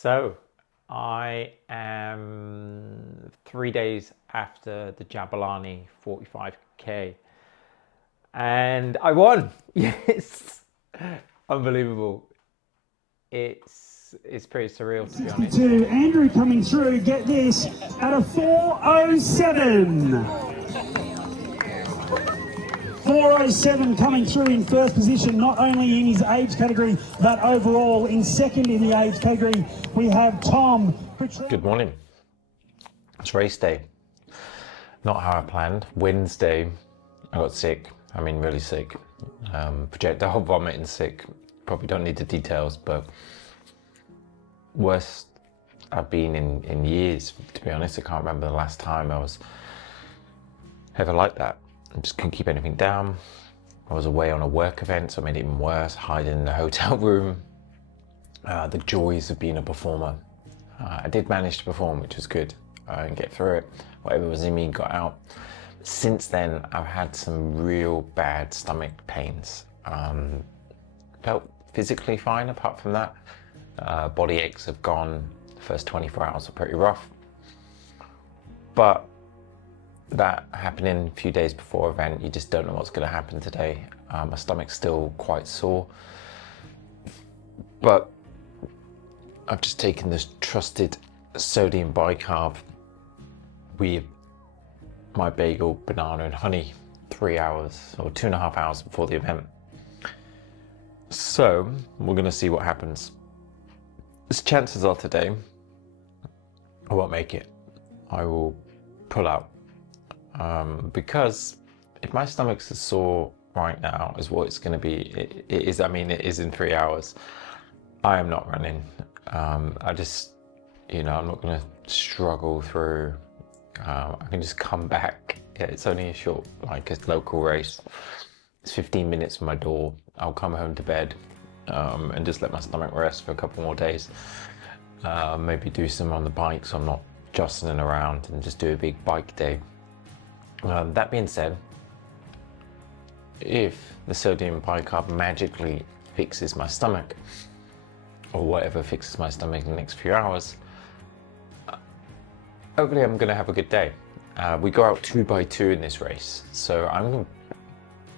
So I am 3 days after the Jabulani 45k and I won. Yes, unbelievable. It's pretty surreal, to be honest. 62, Andrew coming through, get this, at a 4:07. 4:07 coming through in first position, not only in his age category, but overall in second in the age category. We have Tom. Good morning. It's race day. Not how I planned. Wednesday, I got sick. I mean, really sick. Projectile vomiting sick. Probably don't need the details, but worst I've been in years, to be honest. I can't remember the last time I was ever like that. I just couldn't keep anything down. I was away on a work event, so it made it even worse, hiding in the hotel room. The joys of being a performer. I did manage to perform, which was good, and get through it. Whatever was in me got out. Since then, I've had some real bad stomach pains. Felt physically fine apart from that. Body aches have gone. The first 24 hours were pretty rough. But that happening a few days before event, you just don't know what's going to happen today. My stomach's still quite sore. But I've just taken this trusted sodium bicarb with my bagel, banana and honey 3 hours or 2.5 hours before the event. So we're going to see what happens. The chances are today I won't make it. I will pull out because if my stomach's as sore right now as what it's going to be, it is. I mean, it is in 3 hours. I am not running. I just, I'm not going to struggle through. I can just come back. Yeah, it's only a short, like a local race. It's 15 minutes from my door. I'll come home to bed and just let my stomach rest for a couple more days. Maybe do some on the bike so I'm not jostling around, and just do a big bike day. That being said, if the sodium bicarb magically fixes my stomach, or whatever fixes my stomach in the next few hours, hopefully I'm going to have a good day. We go out 2 by 2 in this race, so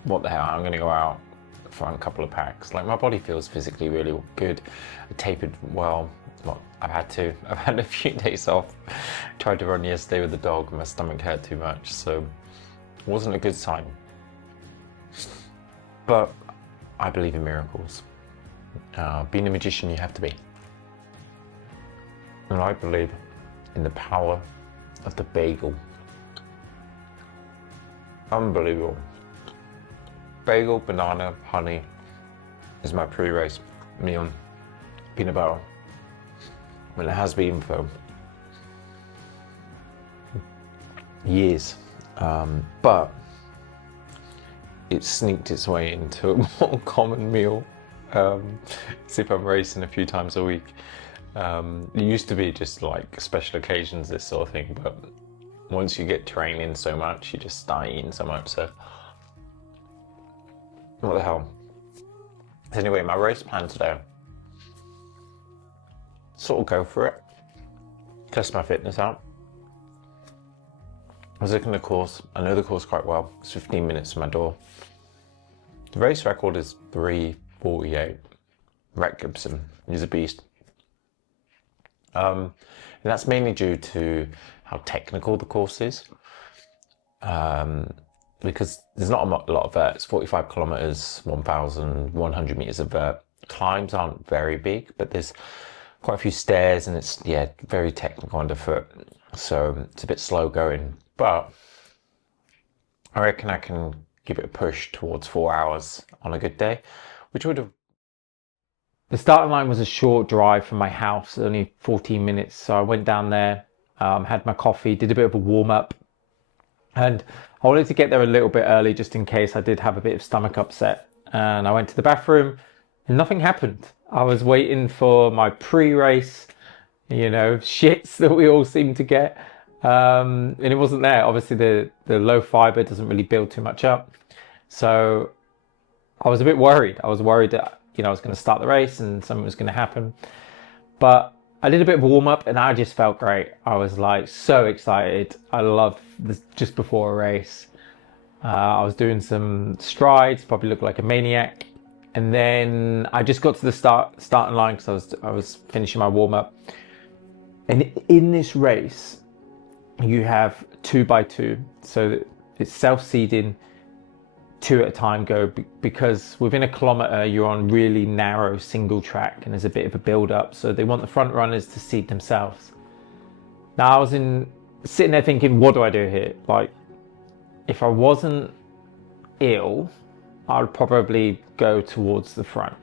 what the hell, I'm going to go out for a couple of packs. Like, my body feels physically really good. I tapered well. I've had a few days off. Tried to run yesterday with the dog and my stomach hurt too much, so it wasn't a good sign. But I believe in miracles. Being a magician, you have to be. And I believe in the power of the bagel. Unbelievable. Bagel, banana, honey is my pre-race meal. Peanut butter. I mean, it has been for years, but it sneaked its way into a more common meal. As if I'm racing a few times a week. It used to be just like special occasions, this sort of thing, but once you get training so much, you just start eating so much, so what the hell. So anyway, my race plan today, sort of go for it, test my fitness out. I was looking at the course. I know the course quite well. It's 15 minutes from my door. The race record is 3:48. Rhett Gibson, he's a beast. And that's mainly due to how technical the course is. Because there's not a lot of vert. It's 45 kilometers, 1,100 meters of vert. Climbs aren't very big, but there's quite a few stairs, and it's, very technical underfoot. So it's a bit slow going, but I reckon I can give it a push towards 4 hours on a good day, which would have. The starting line was a short drive from my house, only 14 minutes. So I went down there, had my coffee, did a bit of a warm up, and I wanted to get there a little bit early just in case I did have a bit of stomach upset. And I went to the bathroom and nothing happened. I was waiting for my pre-race, shits that we all seem to get. And it wasn't there. Obviously the low fiber doesn't really build too much up. So I was a bit worried. I was worried that, I was going to start the race and something was going to happen. But I did a bit of a warm up and I just felt great. I was like so excited. I love this just before a race. I was doing some strides, probably looked like a maniac. And then I just got to the starting line because I was finishing my warm up. And in this race, you have 2x2, so it's self-seeding, 2 at a time go, because within a kilometre you're on really narrow single track and there's a bit of a build up, so they want the front runners to seed themselves. Now I was sitting there thinking, what do I do here? Like, if I wasn't ill, I would probably go towards the front.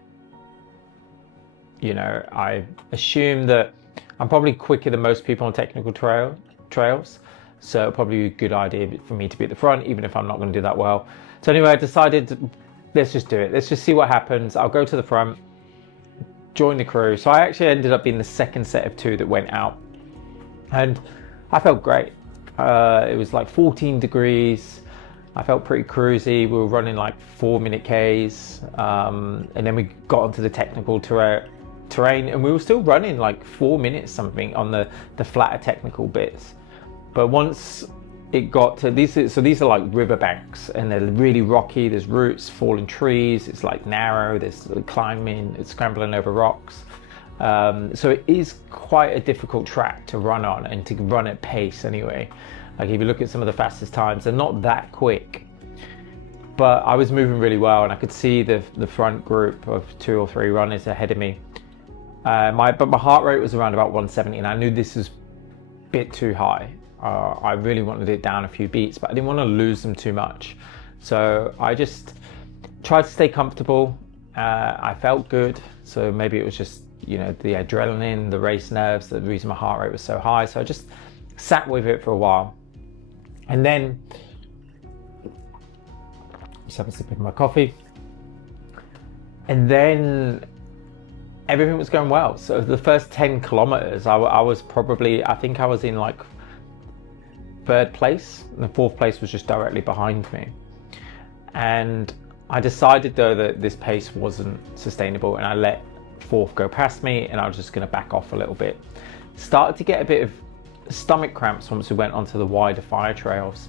You know, I assume that I'm probably quicker than most people on technical trails, so it'll probably be a good idea for me to be at the front, even if I'm not going to do that well. So anyway, I decided, let's just do it. Let's just see what happens. I'll go to the front, join the crew. So I actually ended up being the second set of 2 that went out, and I felt great. It was like 14 degrees. I felt pretty cruisy. We were running like 4-minute Ks, and then we got onto the technical terrain, and we were still running like 4 minutes something on the flatter technical bits. But once it got to these are like riverbanks, and they're really rocky. There's roots, fallen trees. It's like narrow. There's climbing. It's scrambling over rocks. So it is quite a difficult track to run on and to run at pace anyway. Like if you look at some of the fastest times, they're not that quick. But I was moving really well, and I could see the front group of 2 or 3 runners ahead of me. But my heart rate was around about 170, and I knew this was a bit too high. I really wanted it down a few beats, but I didn't want to lose them too much. So I just tried to stay comfortable. I felt good, so maybe it was just, you know, the adrenaline, the race nerves, the reason my heart rate was so high. So I just sat with it for a while, and then just have a sip of my coffee, and then everything was going well. So the first 10 kilometers, I was probably, I think I was in like 3rd place, and the 4th place was just directly behind me. And I decided though that this pace wasn't sustainable, and I let 4th go past me, and I was just going to back off a little bit. Started to get a bit of stomach cramps once we went onto the wider fire trails,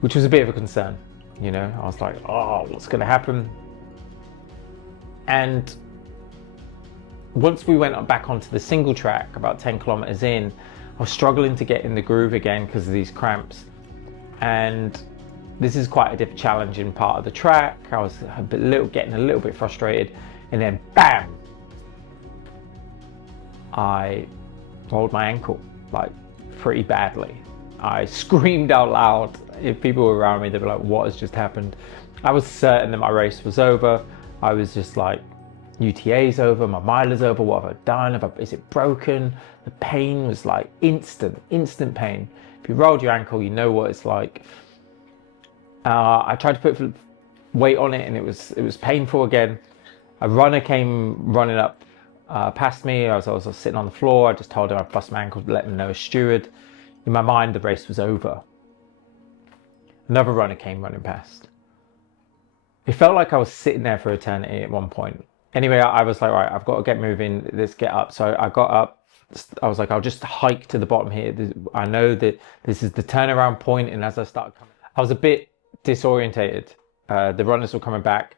which was a bit of a concern. You know, I was like, oh, what's going to happen? And once we went back onto the single track, about 10 kilometers in, I was struggling to get in the groove again because of these cramps. And this is quite a challenging part of the track. I was getting a little bit frustrated, and then bam, I rolled my ankle, like pretty badly. I screamed out loud. If people were around me, they'd be like, what has just happened? I was certain that my race was over. I was just like, UTA's over, my mile is over, what have I done? Is it broken? The pain was like instant pain. If you rolled your ankle, you know what it's like. I tried to put weight on it, and it was painful again. A runner came running up past me. I was sitting on the floor. I just told him I bust my ankle, let him know, a steward. In my mind, the race was over. Another runner came running past. It felt like I was sitting there for eternity at one point. Anyway, I was like, right, I've got to get moving. Let's get up. So I got up. I was like, I'll just hike to the bottom here. I know that this is the turnaround point, and as I started coming, I was a bit disorientated. The runners were coming back,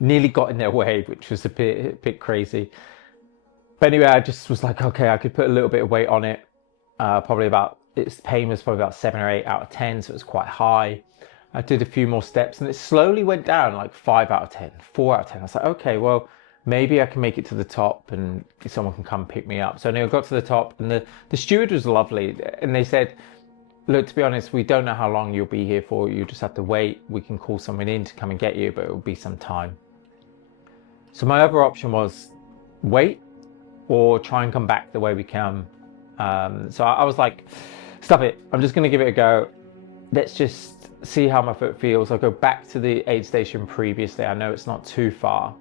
nearly got in their way, which was a bit crazy. But anyway, I just was like, okay, I could put a little bit of weight on it. Its pain was probably about 7 or 8 out of 10, so it was quite high. I did a few more steps, and it slowly went down, like 5 out of 10, 4 out of 10. I was like, okay, well, maybe I can make it to the top, and someone can come pick me up. So anyway, I got to the top, and the steward was lovely, and they said, look, to be honest, we don't know how long you'll be here for. You just have to wait. We can call someone in to come and get you, but it will be some time. So my other option was wait or try and come back the way we come. So I was like, stop it. I'm just going to give it a go. Let's just see how my foot feels. I'll go back to the aid station previously. I know it's not too far,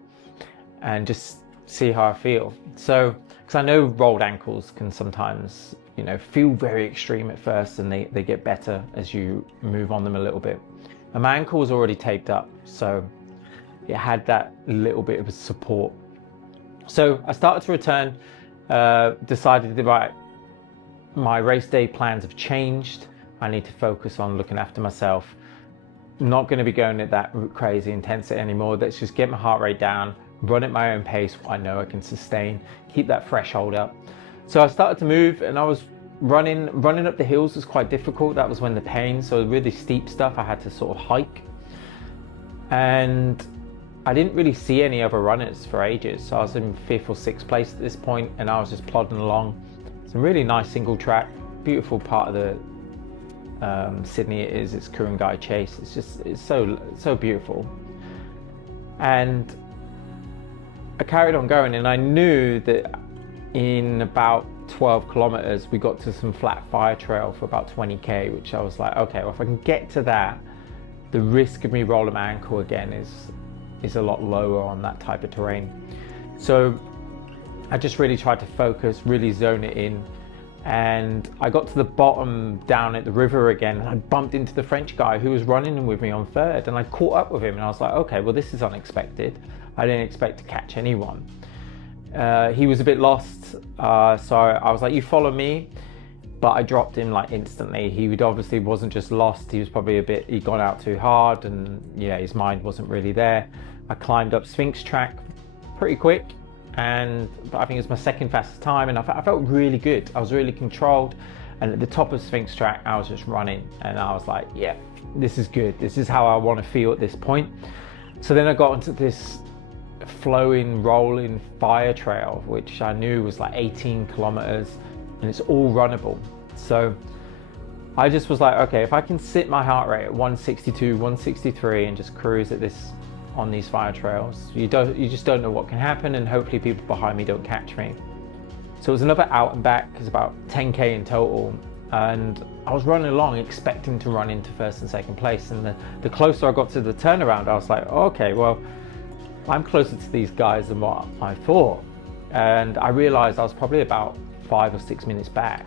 and just see how I feel. So, because I know rolled ankles can sometimes, you know, feel very extreme at first, and they get better as you move on them a little bit. And my ankle was already taped up, so it had that little bit of support. So I started to return, decided that my race day plans have changed. I need to focus on looking after myself. I'm not going to be going at that crazy intensity anymore. Let's just get my heart rate down, run at my own pace, what I know I can sustain, keep that threshold up. So I started to move, and I was running up the hills was quite difficult. That was when the pain, so really steep stuff I had to sort of hike. And I didn't really see any other runners for ages. So I was in 5th or 6th place at this point, and I was just plodding along. It's a really nice single track, beautiful part of the Sydney it is. It's Ku-ring-gai Chase. It's so beautiful. And I carried on going, and I knew that in about 12 kilometers we got to some flat fire trail for about 20k, which I was like, okay, well, if I can get to that, the risk of me rolling my ankle again is a lot lower on that type of terrain. So I just really tried to focus, really zone it in. And I got to the bottom down at the river again, and I bumped into the French guy who was running with me on 3rd, and I caught up with him, and I was like, okay, well, this is unexpected. I didn't expect to catch anyone. He was a bit lost, so I was like, you follow me, but I dropped him like instantly. He obviously wasn't just lost, he was probably he'd gone out too hard, and yeah, his mind wasn't really there. I climbed up Sphinx track pretty quick, and I think it was my 2nd fastest time, and I felt really good. I was really controlled, and at the top of Sphinx track I was just running, and I was like, yeah, this is good, this is how I want to feel at this point. So then I got into this flowing, rolling fire trail, which I knew was like 18 kilometers, and it's all runnable. So I just was like, okay, if I can sit my heart rate at 162, 163 and just cruise at this on these fire trails, you just don't know what can happen, and hopefully people behind me don't catch me. So it was another out and back. It's about 10k in total, and I was running along expecting to run into 1st and 2nd place, and the closer I got to the turnaround, I was like, oh, okay, well, I'm closer to these guys than what I thought. And I realized I was probably about 5 or 6 minutes back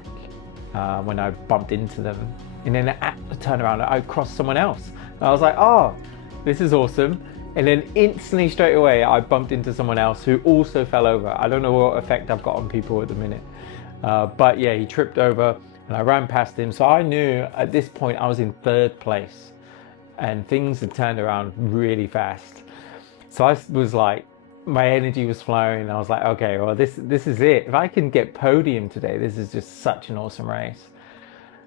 when I bumped into them. And then at the turnaround, I crossed someone else. And I was like, oh, this is awesome. And then instantly, straight away, I bumped into someone else who also fell over. I don't know what effect I've got on people at the minute. But yeah, he tripped over and I ran past him. So I knew at this point I was in 3rd place and things had turned around really fast. So I was like, my energy was flowing. I was like, okay, well, this is it. If I can get podium today, this is just such an awesome race.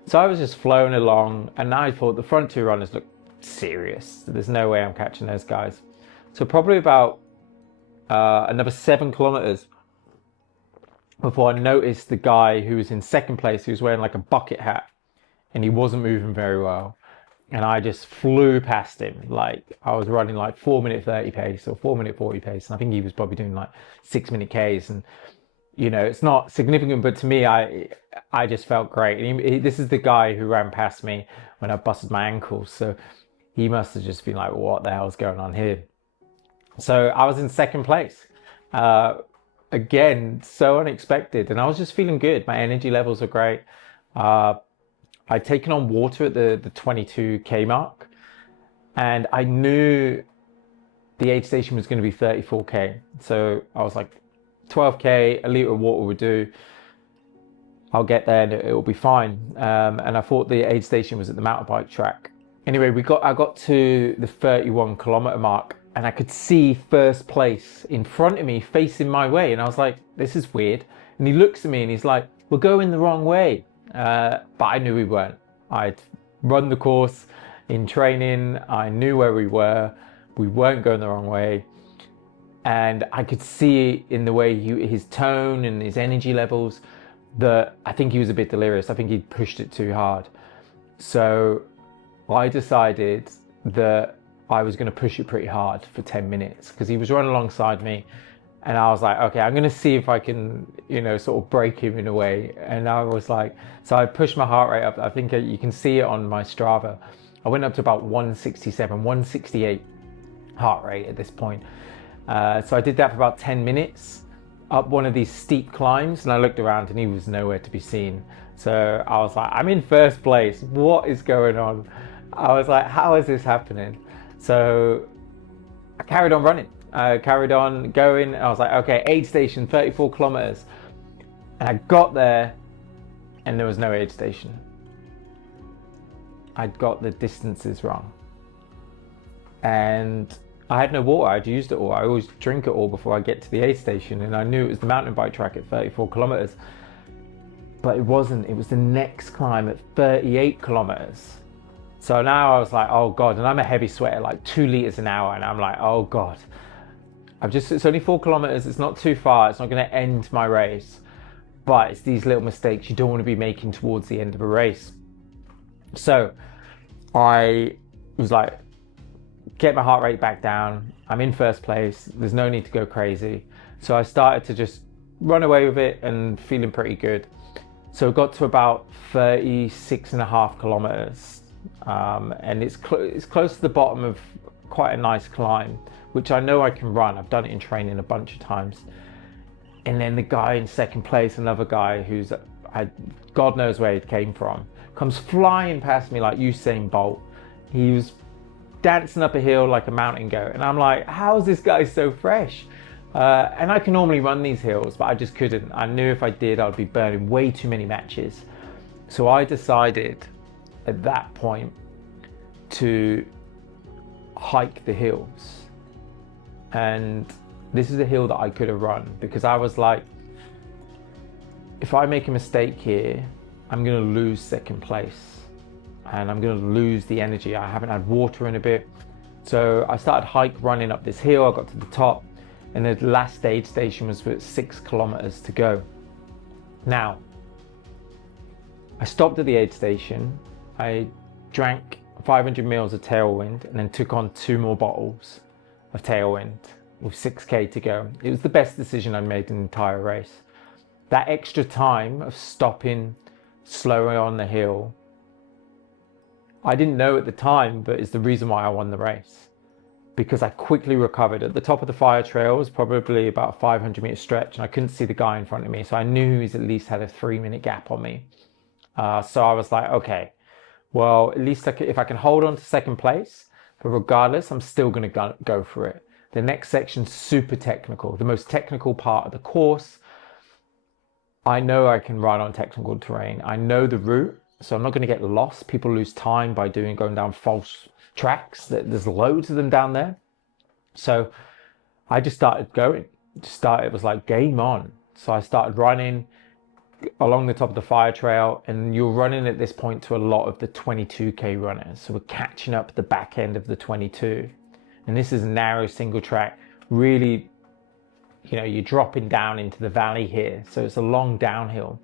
So I was just flowing along, and I thought the front 2 runners looked serious. There's no way I'm catching those guys. So probably about another 7 kilometers before I noticed the guy who was in 2nd place, who was wearing like a bucket hat, and he wasn't moving very well. And I just flew past him. Like I was running like 4-minute 30 pace or 4-minute 40 pace. And I think he was probably doing like 6-minute Ks. And, you know, it's not significant, but to me, I just felt great. And this is the guy who ran past me when I busted my ankle. So he must have just been like, what the hell's going on here? So I was in 2nd place. Again, so unexpected. And I was just feeling good. My energy levels are great. I'd taken on water at the 22k mark, and I knew the aid station was going to be 34k. So I was like, 12k, a litre of water would do. I'll get there and it'll be fine. And I thought the aid station was at the mountain bike track. Anyway, I got to the 31 kilometer mark, and I could see 1st place in front of me facing my way. And I was like, this is weird. And he looks at me and he's like, we're going the wrong way. But I knew we weren't. I'd run the course in training. I knew where we were. We weren't going the wrong way. And I could see in the way his tone and his energy levels that I think he was a bit delirious. I think he'd pushed it too hard. So I decided that I was going to push it pretty hard for 10 minutes because he was running alongside me. And I was like, okay, I'm going to see if I can, you know, sort of break him in a way. And I was like, so I pushed my heart rate up. I think you can see it on my Strava. I went up to about 167, 168 heart rate at this point. So I did that for about 10 minutes up one of these steep climbs, and I looked around and he was nowhere to be seen. So I was like, I'm in 1st place. What is going on? I was like, how is this happening? So I carried on running. I carried on going. I was like, okay, aid station, 34 kilometers. And I got there and there was no aid station. I'd got the distances wrong. And I had no water. I'd used it all. I always drink it all before I get to the aid station. And I knew it was the mountain bike track at 34 kilometers. But it wasn't. It was the next climb at 38 kilometers. So now I was like, oh God. And I'm a heavy sweater, like 2 liters an hour. And I'm like, oh God. It's only 4 kilometers. It's not too far. It's not going to end my race. But it's these little mistakes you don't want to be making towards the end of a race. So I was like, get my heart rate back down. I'm in first place. There's no need to go crazy. So I started to just run away with it and feeling pretty good. So it got to about 36.5 kilometers. And it's close to the bottom of quite a nice climb, which I know I can run. I've done it in training a bunch of times. And then the guy in second place, another guy who's, God knows where he came from, comes flying past me like Usain Bolt. He was dancing up a hill like a mountain goat. And I'm like, how is this guy so fresh? And I can normally run these hills, but I just couldn't. I knew if I did, I'd be burning way too many matches. So I decided at that point to hike the hills. And this is a hill that I could have run, because I was like, if I make a mistake here, I'm going to lose second place and I'm going to lose the energy. I haven't had water in a bit. So I started running up this hill. I got to the top and the last aid station was with 6 kilometers to go. Now, I stopped at the aid station. I drank 500 mils of Tailwind and then took on 2 more bottles of Tailwind with 6K to go. It was the best decision I made in the entire race. That extra time of stopping slower on the hill, I didn't know at the time, but it's the reason why I won the race. Because I quickly recovered. At the top of the fire trail was probably about a 500-meter stretch and I couldn't see the guy in front of me. So I knew he's at least had a 3-minute gap on me. So I was like, okay, well, at least if I can hold on to second place, but regardless, I'm still going to go for it. The next section's super technical, the most technical part of the course. I know I can ride on technical terrain. I know the route, so I'm not going to get lost. People lose time by going down false tracks. There's loads of them down there. So I just started going. It was like game on. So I started running along the top of the fire trail, and you're running at this point to a lot of the 22K runners. So we're catching up the back end of the 22. And this is a narrow single track, really, you're dropping down into the valley here. So it's a long downhill,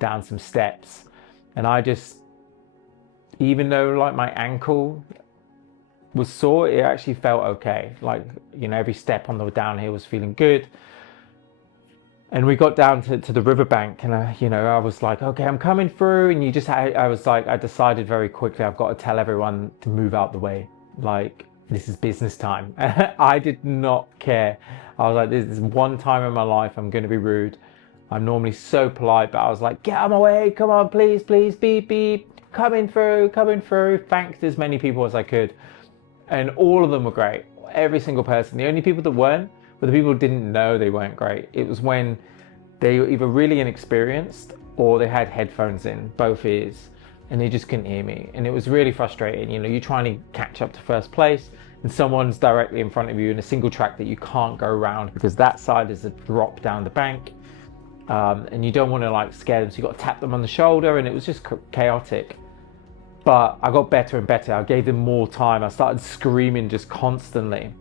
down some steps. And I just, even though like my ankle was sore, it actually felt okay. Like, every step on the downhill was feeling good. And we got down to the riverbank and I was like, okay, I'm coming through. And I decided very quickly, I've got to tell everyone to move out the way. Like, this is business time. I did not care. I was like, this is one time in my life I'm going to be rude. I'm normally so polite, but I was like, get out of my way. Come on, please, beep, beep. Coming through. Thanked as many people as I could. And all of them were great. Every single person. The only people that weren't were the people who didn't know they weren't great. It was when they were either really inexperienced or they had headphones in both ears and they just couldn't hear me. And it was really frustrating. You're trying to catch up to first place and someone's directly in front of you in a single track that you can't go around because that side is a drop down the bank. And you don't want to scare them. So you got to tap them on the shoulder, and it was just chaotic. But I got better and better. I gave them more time. I started screaming just constantly.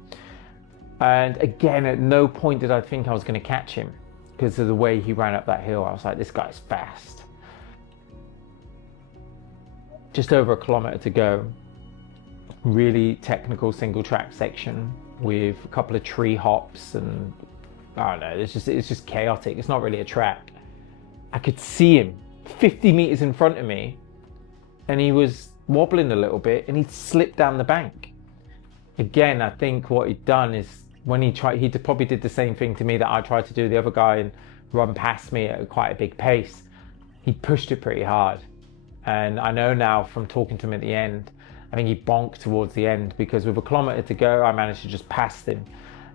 And again, at no point did I think I was going to catch him because of the way he ran up that hill. I was like, this guy's fast. Just over 1 kilometer to go. Really technical single track section with a couple of tree hops and I don't know, it's just chaotic. It's not really a track. I could see him 50 meters in front of me and he was wobbling a little bit and he'd slipped down the bank. Again, I think what he'd done is when he probably did the same thing to me that I tried to do the other guy and run past me at quite a big pace. He pushed it pretty hard. And I know now from talking to him at the end, I think he bonked towards the end because with 1 kilometer to go, I managed to just pass him.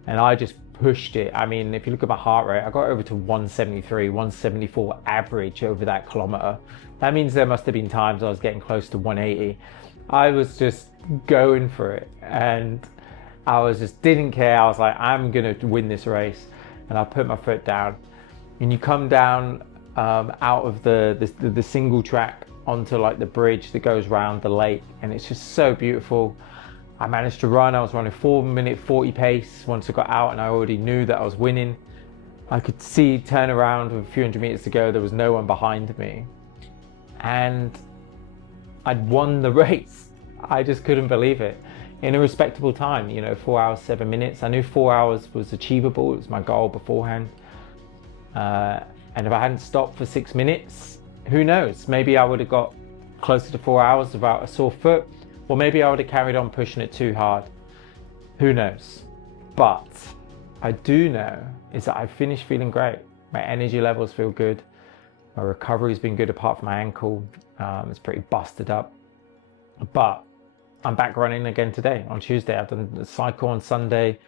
And I just pushed it. I mean, if you look at my heart rate, I got over to 173, 174 average over that kilometer. That means there must have been times I was getting close to 180. I was just going for it, and I was just didn't care. I was like, I'm gonna win this race, and I put my foot down. And you come down out of the single track onto like the bridge that goes around the lake, and it's just so beautiful. I managed to run. I was running 4-minute 40 pace once I got out, and I already knew that I was winning. I could see turn around with a few hundred meters to go. There was no one behind me, and I'd won the race. I just couldn't believe it in a respectable time. 4 hours 7 minutes. I knew 4 hours was achievable. It was my goal beforehand. And if I hadn't stopped for 6 minutes, who knows? Maybe I would have got closer to 4 hours without a sore foot. Or maybe I would have carried on pushing it too hard. Who knows? But I do know is that I finished feeling great. My energy levels feel good. My recovery's been good apart from my ankle. It's pretty busted up. But I'm back running again today, on Tuesday. I've done the cycle on Sunday,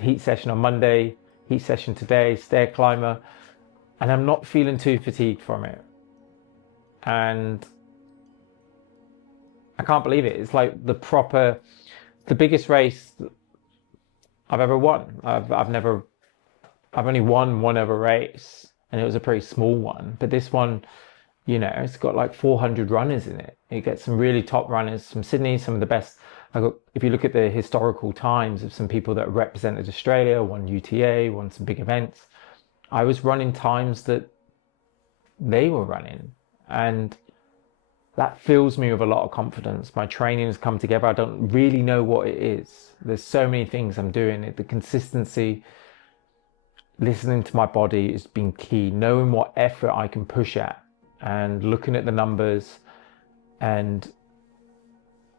heat session on Monday, heat session today, stair climber. And I'm not feeling too fatigued from it. And I can't believe it. It's like the biggest race I've ever won. I've only won one other race, and it was a pretty small one. But this one, it's got like 400 runners in it. It gets some really top runners from Sydney, some of the best. If you look at the historical times of some people that represented Australia, won UTA, won some big events, I was running times that they were running. And that fills me with a lot of confidence. My training has come together. I don't really know what it is. There's so many things I'm doing. The consistency, listening to my body has been key. Knowing what effort I can push at and looking at the numbers. And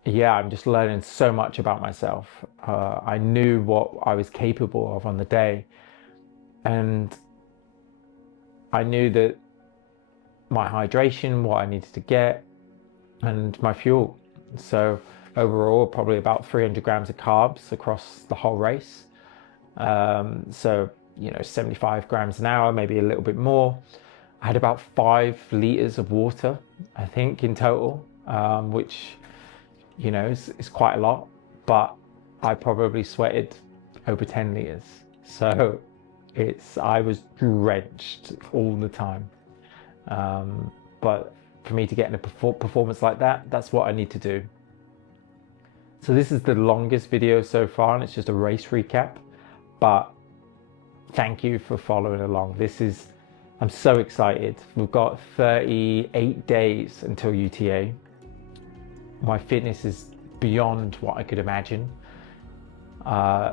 yeah, I'm just learning so much about myself. I knew what I was capable of on the day. And I knew that my hydration, what I needed to get, and my fuel. So overall, probably about 300 grams of carbs across the whole race. So 75 grams an hour, maybe a little bit more. I had about 5 liters of water, I think, in total, which is quite a lot, but I probably sweated over 10 liters. So I was drenched all the time. But for me to get in a performance like that, that's what I need to do. So this is the longest video so far, and it's just a race recap, but thank you for following along. I'm so excited. We've got 38 days until UTA. My fitness is beyond what I could imagine.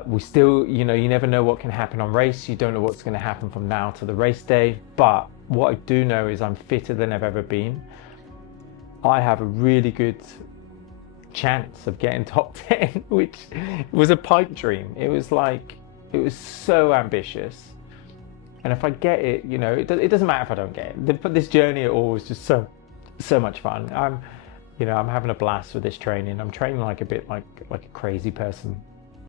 We still, you never know what can happen on race. You don't know what's going to happen from now to the race day, but what I do know is I'm fitter than I've ever been. I have a really good chance of getting top 10, which was a pipe dream. It was so ambitious. And if I get it, it doesn't matter if I don't get it. But this journey at all was just so much fun. I'm having a blast with this training. I'm training like a crazy person.